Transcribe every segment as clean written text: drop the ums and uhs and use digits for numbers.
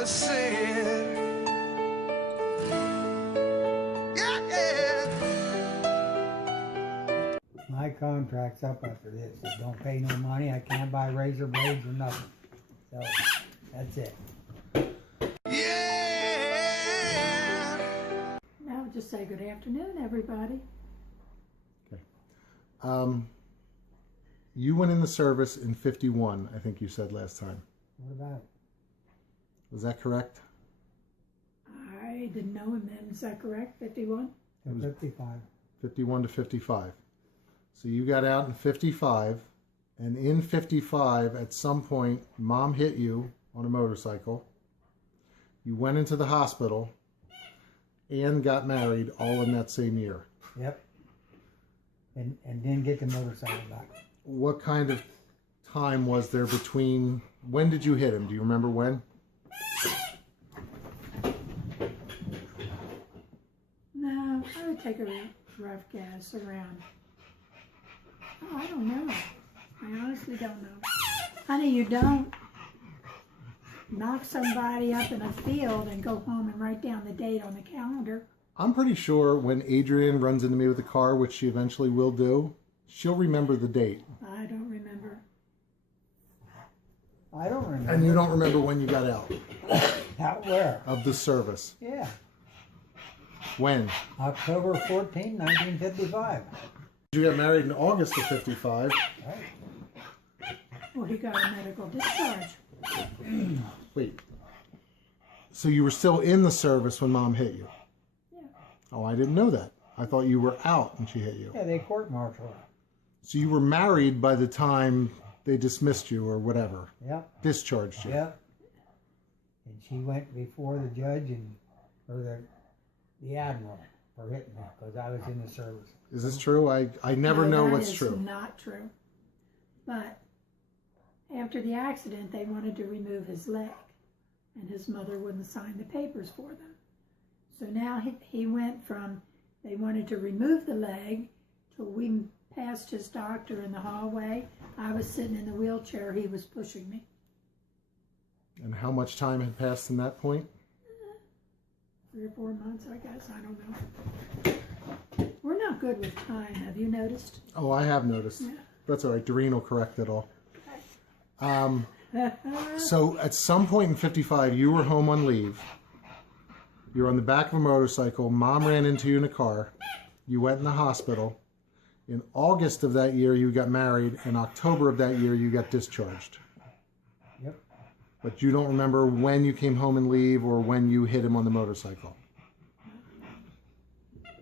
mother said. My contract's up after this. If don't pay no money, I can't buy razor blades or nothing. So that's it. Yeah. Now just say good afternoon, everybody. Okay. You went in the service in 51, I think you said last time. What about it? Was that correct? I didn't know him then. Is that correct? 51? 55. 51 to 55. So you got out in 55, and in 55, at some point, Mom hit you on a motorcycle. You went into the hospital and got married all in that same year. Yep. And didn't get the motorcycle back. What kind of time was there between, when did you hit him? Do you remember when? No, I would take a rough guess around. Oh, I don't know. I honestly don't know. Honey, you don't knock somebody up in a field and go home and write down the date on the calendar. I'm pretty sure when Adrian runs into me with a car, which she eventually will do, she'll remember the date. I don't remember. I don't remember. And you don't remember when you got out Out where? of the service. Yeah. When? October 14, 1955. You got married in August of 55. Right. Well, he got a medical discharge. Wait. So you were still in the service when Mom hit you? Yeah. Oh, I didn't know that. I thought you were out when she hit you. Yeah, they court-martialed her. So you were married by the time they dismissed you or whatever. Yep. Discharged you. Yep. And she went before the judge or the admiral for hitting me because I was in the service. Is this true? I never know what's true. That is not true. But after the accident, they wanted to remove his leg, and his mother wouldn't sign the papers for them. So now he went from they wanted to remove the leg till we passed his doctor in the hallway. I was sitting in the wheelchair. He was pushing me. And how much time had passed from that point? 3 or 4 months, I guess. I don't know. We're not good with time. Have you noticed? Oh, I have noticed. Yeah. That's all right. Doreen will correct it all. Okay. So at some point in 55, you were home on leave. You were on the back of a motorcycle. Mom ran into you in a car. You went in the hospital. In August of that year, you got married. In October of that year, you got discharged. Yep. But you don't remember when you came home and leave or when you hit him on the motorcycle.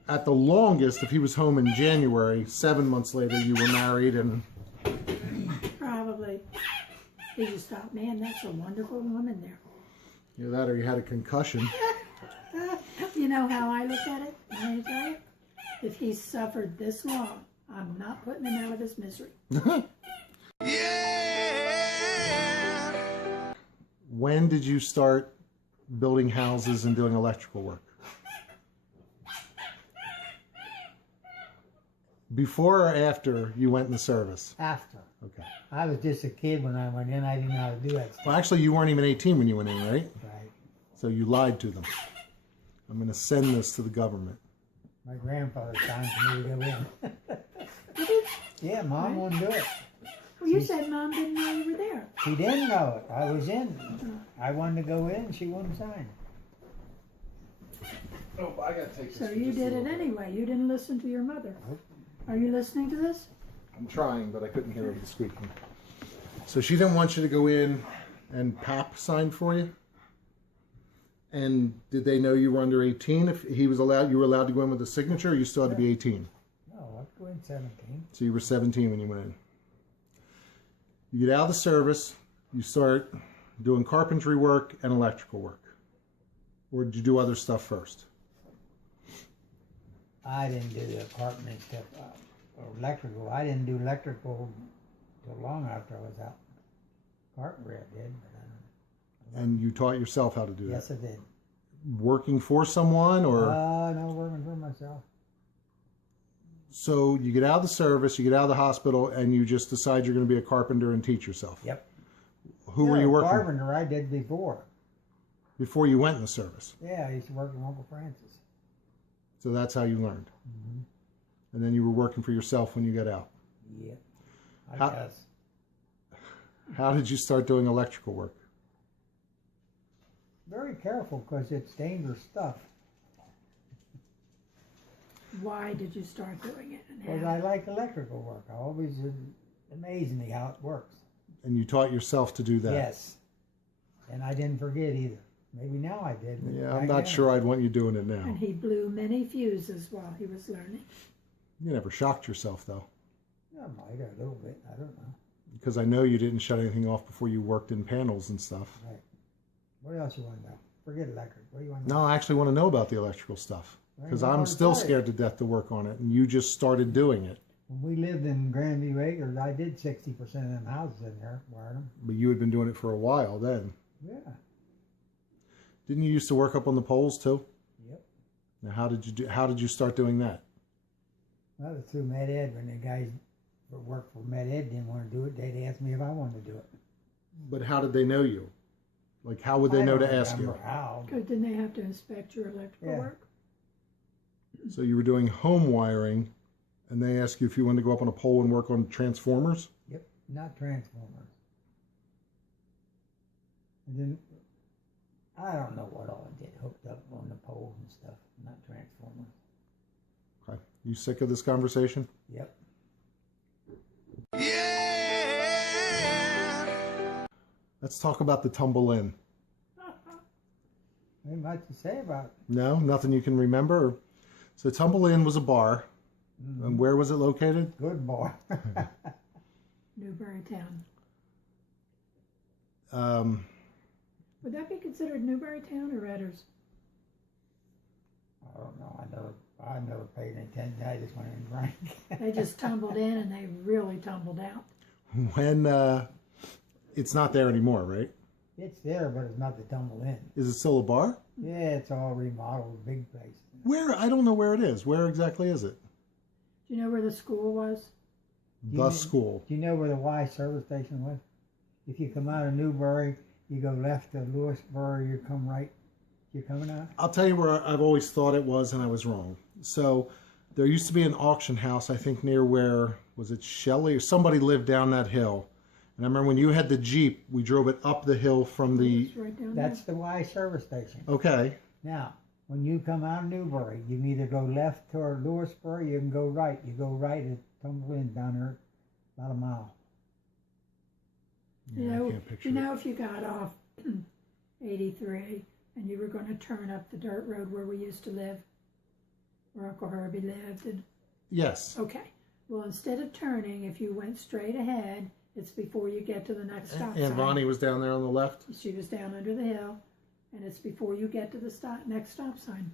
At the longest, if he was home in January, 7 months later, you were married and... Probably. Did you stop? Man, that's a wonderful woman there. Either that or you had a concussion. You know how I look at it? Let me tell you. If he's suffered this long, I'm not putting him out of his misery. Yeah. When did you start building houses and doing electrical work? Before or after you went in the service? After. Okay. I was just a kid when I went in. I didn't know how to do that stuff. Well, actually, you weren't even 18 when you went in, right? Right. So you lied to them. I'm going to send this to the government. My grandfather signed for me to go in. Yeah, Mom wouldn't do it. Well, you said Mom didn't know you were there. She didn't know it. I was in. I wanted to go in. She wouldn't sign. Oh, I got to take this. So you did it anyway. You didn't listen to your mother. Nope. Are you listening to this? I'm trying, but I couldn't hear over the squeaking. So she didn't want you to go in and Pap signed for you? And did they know you were under 18? If he was allowed, you were allowed to go in with a signature, or you still had to be 18? No, I'd go in 17. So you were 17 when you went in. You get out of the service, you start doing carpentry work and electrical work. Or did you do other stuff first? I didn't do the carpentry stuff. Or electrical. I didn't do electrical till long after I was out. Carpentry I did, but I don't. And you taught yourself how to do Yes, that? I did. Working for someone, or? No, working for myself. So you get out of the service, you get out of the hospital, and you just decide you're going to be a carpenter and teach yourself. Yep. Who were you working? Carpenter I did before. Before you went in the service. Yeah, I used to work with Uncle Francis. So that's how you learned. Mm-hmm. And then you were working for yourself when you got out. Yep. I How- guess. How did you start doing electrical work? Very careful because it's dangerous stuff. Why did you start doing it? And Because how? I like electrical work. I always amazed me how it works. And you taught yourself to do that? Yes. And I didn't forget either. Maybe now I did. But Yeah, back I'm not then- sure I'd want you doing it now. And he blew many fuses while he was learning. You never shocked yourself, though. I might have a little bit. I don't know. Because I know you didn't shut anything off before you worked in panels and stuff. Right. What else you want to know? Forget electric. What do you want to know? No, I actually want to know about the electrical stuff. Because Well, I'm you still started. scared to death to work on it. And you just started doing it. When we lived in Grandview Acres, I did 60% of them houses in there, wired them. But you had been doing it for a while then. Yeah. Didn't you used to work up on the poles too? Yep. Now, how did you start doing that? That was through Med Ed. When the guys that worked for Med Ed didn't want to do it, they'd ask me if I wanted to do it. But how did they know you? Like, how would they know to ask you? I don't remember how. Because didn't they have to inspect your electrical Yeah. work? So you were doing home wiring, and they asked you if you wanted to go up on a pole and work on transformers? Yep, not transformers. And then, I don't know what all I did, hooked up on the poles and stuff, not transformers. Okay. You sick of this conversation? Yep. Let's talk about the Tumble Inn. Ain't much to say about it. No? Nothing you can remember? So Tumble Inn was a bar. And where was it located? Good boy. Newbury Town. Um, Would that be considered Newbury Town or Redders? I don't know. I never paid any attention. I just went and drank. They just tumbled in and they really tumbled out. when it's not there anymore, right? It's there, but it's not the Tumble Inn. Is it still a bar? Yeah, it's all remodeled, big place. Where? I don't know where it is. Where exactly is it? Do you know where the school was? The school. Do you know where the Y service station was? If you come out of Newbury, you go left to Lewisburg, you come right. You coming out? I'll tell you where I've always thought it was, and I was wrong. So there used to be an auction house, I think, near where, was it Shelley? Or somebody lived down that hill. And I remember when you had the Jeep, we drove it up the hill from the... It's right down That's the Y service station. Okay. Now, when you come out of Newbury, you can either go left toward Lewisburg, you can go right. You go right at Tumble Inn down there, about a mile. there. Yeah, I You can't picture know, if you got off 83 and you were going to turn up the dirt road where we used to live, where Uncle Herbie lived, and Yes. okay. Well, instead of turning, if you went straight ahead, it's before you get to the next stop And sign. Ronnie was down there on the left? She was down under the hill, and it's before you get to the next stop sign.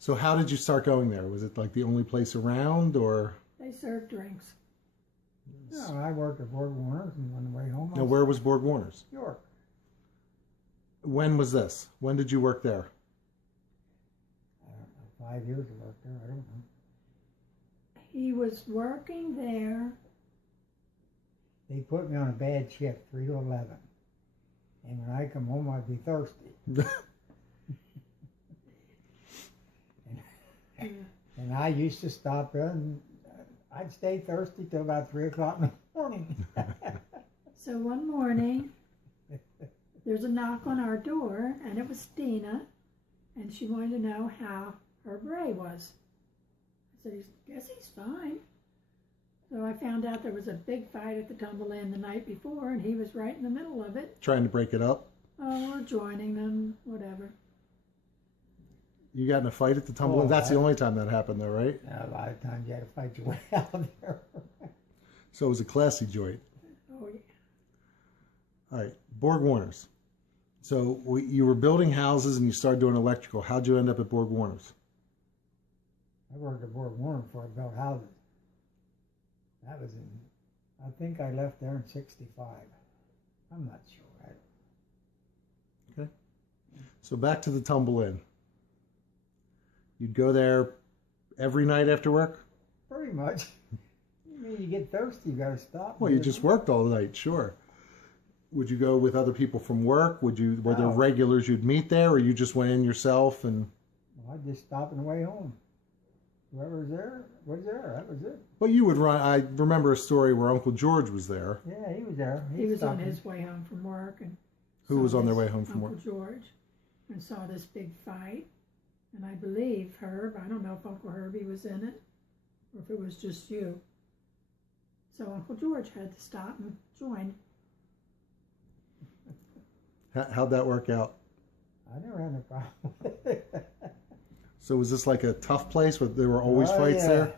So how did you start going there? Was it like the only place around, or... They serve drinks. No, I worked at Borg Warner's, and on the way home, I Now, was where was Borg Warner's? in York. When was this? When did you work there? I don't know, 5 years I worked there. I don't know. He was working there. They put me on a bad shift, 3 to 11. And when I come home, I'd be thirsty. And I used to stop there, and I'd stay thirsty till about 3 o'clock in the morning. So one morning, there's a knock on our door, and it was Dina, and she wanted to know how her Bray was. I said, guess he's fine. So I found out there was a big fight at the Tumble Inn the night before, and he was right in the middle of it. Trying to break it up? Oh, or joining them, whatever. You got in a fight at the Tumble Inn? That's the only time that happened, though, right? A lot of times you had to fight your way out of there. So it was a classy joint. Oh, yeah. All right, Borg Warner's. So you were building houses and you started doing electrical. How'd you end up at Borg Warner's? I worked at Borg Warner before I built houses. That was in, I think I left there in 65. I'm not sure. Okay. So back to the Tumble Inn. You'd go there every night after work? Pretty much. I mean, you get thirsty, you gotta stop. Well, you just worked all night, sure. would you go with other people from work? Were there No. regulars you'd meet there, or you just went in yourself? And Well, I'd just stop on the way home. Whoever was there. That was it. but you would run. I remember a story where Uncle George was there. Yeah, he was there. He was on stopped. his way home from work, and Who saw was on their this way home from Uncle work? George, and saw this big fight. And I believe Herb. I don't know if Uncle Herbie was in it, or if it was just you. So Uncle George had to stop and join. How'd that work out? I never had a problem with it. So was this like a tough place where there were always Oh, fights yeah. there?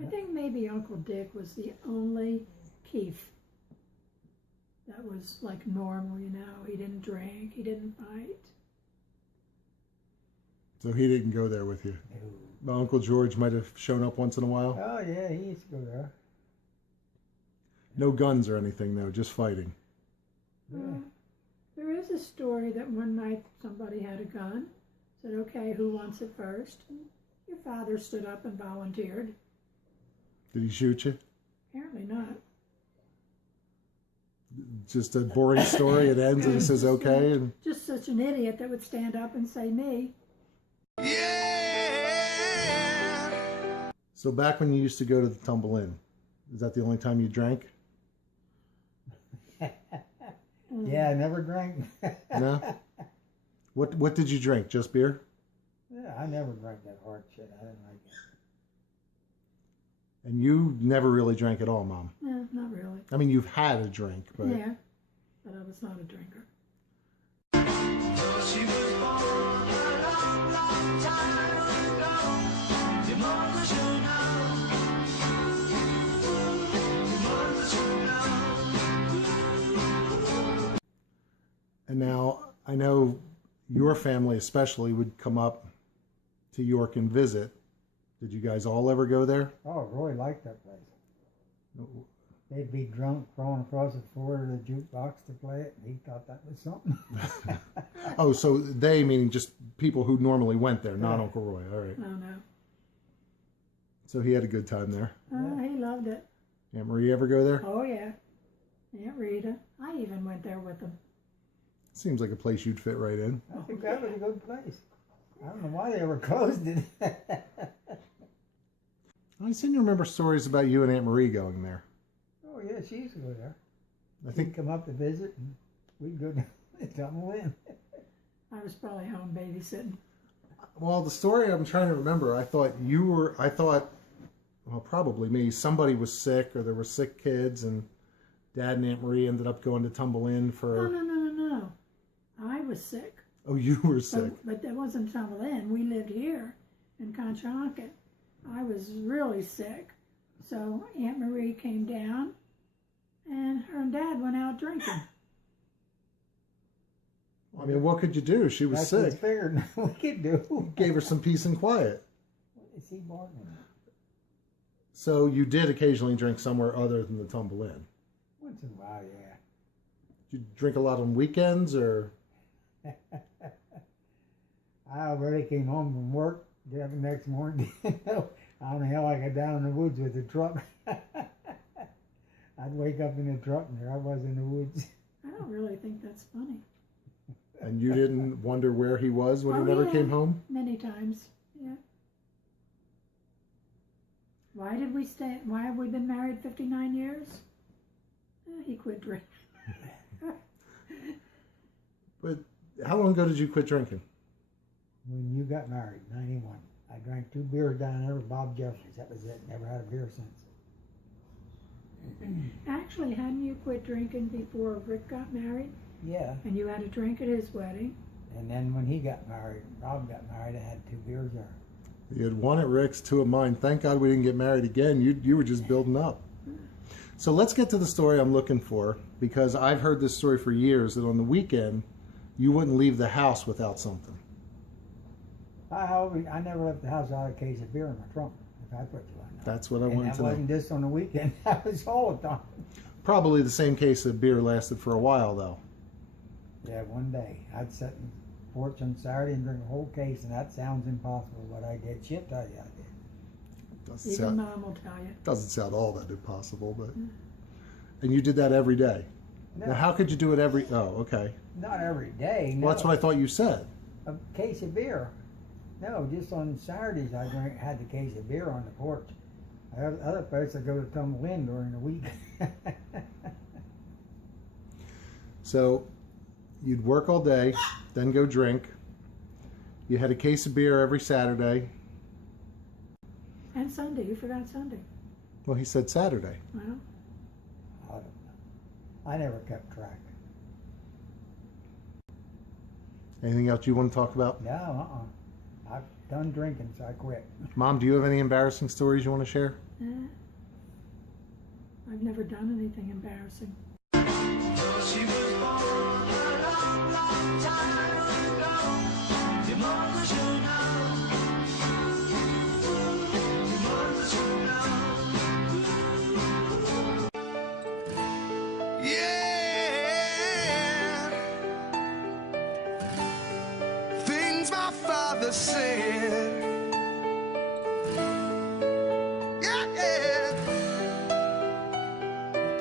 I think maybe Uncle Dick was the only Keith that was like normal, you know. He didn't drink, he didn't fight. So he didn't go there with you. No. My Uncle George might have shown up once in a while. Oh, yeah, he used to go there. No guns or anything though, just fighting. Yeah. There is a story that one night somebody had a gun, said, okay, who wants it first? And your father stood up and volunteered. Did he shoot you? Apparently not. Just a boring story. It ends and he says okay. And Just such an idiot that would stand up and say me. so back when you used to go to the Tumble Inn, is that the only time you drank? Yeah, I never drank. No. What did you drink? Just beer? Yeah, I never drank that hard shit. I didn't like it. And you never really drank at all, Mom. No, not really. I mean, you've had a drink, but Yeah, but I was not a drinker. and now I know your family especially would come up to York and visit. Did you guys all ever go there? Oh, Roy liked that place. They'd be drunk, crawling across the floor to the jukebox to play it, and he thought that was something. Oh, so they meaning just people who normally went there, not Yeah. Uncle Roy. All right. No, no. So he had a good time there. He loved it. Aunt Marie ever go there? Oh, yeah. Aunt Rita. I even went there with them. Seems like a place you'd fit right in. I think that was a good place. I don't know why they ever closed it. I seem to remember stories about you and Aunt Marie going there. Oh, yeah, she used to go there. I She'd think come up to visit, and we'd go down and tumble in. I was probably home babysitting. Well, the story I'm trying to remember, I thought, well, probably me, somebody was sick or there were sick kids and Dad and Aunt Marie ended up going to Tumble Inn No, for... no, no, no, no. I was sick. Oh, you were sick. But that wasn't Tumble Inn. We lived here in Conshohocken. I was really sick. So Aunt Marie came down and her and Dad went out drinking. I mean, what could you do? She was That's what sick. figured we could do. Gave her some peace and quiet. What is he barking at? So you did occasionally drink somewhere other than the Tumble Inn. Once in a while, yeah. Did you drink a lot on weekends or... I already came home from work, get up the next morning. I don't know how I got down in the woods with the truck. I'd wake up in the truck and there I was in the woods. I don't really think that's funny. And you didn't wonder where he was when Oh, he never yeah. came home? Many times, yeah. Why have we been married 59 years? He quit drinking. But how long ago did you quit drinking? When you got married, 91. I drank 2 beers down there with Bob Jeffries. That was it. Never had a beer since. Actually, hadn't you quit drinking before Rick got married? Yeah. And you had a drink at his wedding? And then when he got married, Bob got married, I had 2 beers there. You had 1 at Rick's, 2 at mine. Thank God we didn't get married again. You were just building up. So let's get to the story I'm looking for, because I've heard this story for years, that on the weekend, you wouldn't leave the house without something. I never left the house without a case of beer in my trunk, if I put you on that. That's what I And wanted that to know. wasn't just on the weekend. That was all the time. Probably the same case of beer lasted for a while, though. Yeah, one day. I'd sit in the porch on Saturday and drink a whole case, and that sounds impossible, but I did. She'll tell you I did. Doesn't Even Mom will tell you. sound all that impossible, but... And you did that every day? No, Now, how could you do it every? Oh, okay. not every day. No. Well, that's what I thought you said. A case of beer. No, just on Saturdays I had the case of beer on the porch. Other places I go to Tumble during the week. So, you'd work all day, then go drink. You had a case of beer every Saturday. And Sunday. You forgot Sunday. Well, he said Saturday. Well, I don't know. I never kept track. Anything else you want to talk about? No, I've done drinking, so I quit. Mom, do you have any embarrassing stories you want to share? I've never done anything embarrassing. She was born a long, long time ago. Your mother should know. Your mother should know. Yeah. Things my father said.